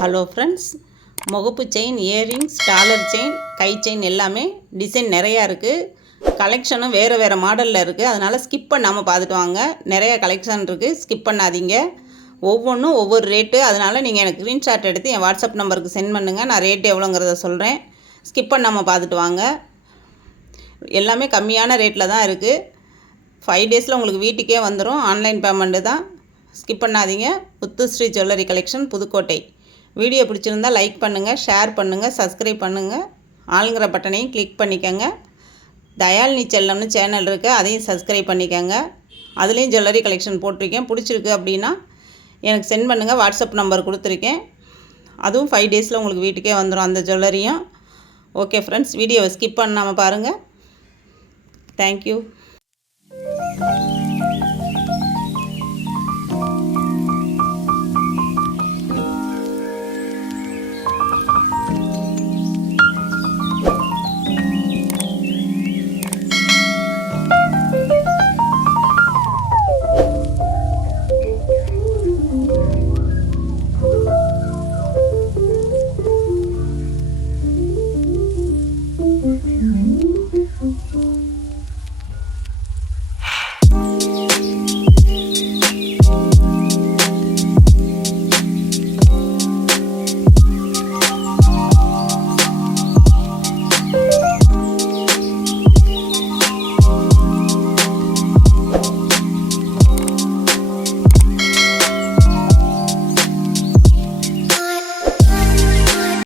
Hello friends முகப்பு chain earrings dollar chain கை chain எல்லாமே டிசைன் நிறையா இருக்குது கலெக்ஷனும் வேறு வேறு மாடலில் இருக்குது அதனால் ஸ்கிப் பண்ணாமல் பார்த்துட்டு வாங்க. நிறைய கலெக்ஷன் இருக்குது ஸ்கிப் பண்ணாதீங்க. ஒவ்வொன்றும் ஒவ்வொரு ரேட்டு அதனால் நீங்கள் எனக்கு ஸ்க்ரீன்ஷாட் எடுத்து என் வாட்ஸ்அப் நம்பருக்கு சென்ட் பண்ணுங்கள் நான் ரேட்டு எவ்வளோங்கிறத சொல்கிறேன் ஸ்கிப் பண்ணாமல் பார்த்துட்டு வாங்க. எல்லாமே கம்மியான ரேட்டில் தான் இருக்குது ஃபைவ் டேஸில் உங்களுக்கு வீட்டுக்கே வந்துடும் ஆன்லைன் பேமெண்ட்டு தான். ஸ்கிப் பண்ணாதீங்க. Muthusri jewellery collection Pudukkottai. Video பிடிச்சிருந்தா லைக் பண்ணுங்கள் ஷேர் பண்ணுங்கள் சப்ஸ்கிரைப் பண்ணுங்கள் ஆளுங்கிற பட்டனையும் கிளிக் பண்ணிக்கோங்க. தயாலினி செல்லம்னு சேனல் இருக்குது அதையும் சப்ஸ்கிரைப் பண்ணிக்கோங்க. அதுலேயும் ஜுவல்லரி கலெக்ஷன் போட்டிருக்கேன். பிடிச்சிருக்கு அப்படின்னா எனக்கு சென்ட் பண்ணுங்கள் வாட்ஸ்அப் நம்பர் கொடுத்துருக்கேன். அதுவும் ஃபைவ் டேஸில் உங்களுக்கு வீட்டுக்கே வந்துடும் அந்த ஜுவல்லரியும் ஓகே ஃப்ரெண்ட்ஸ் வீடியோவை ஸ்கிப் பண்ணாமல் பாருங்கள் தேங்க்யூ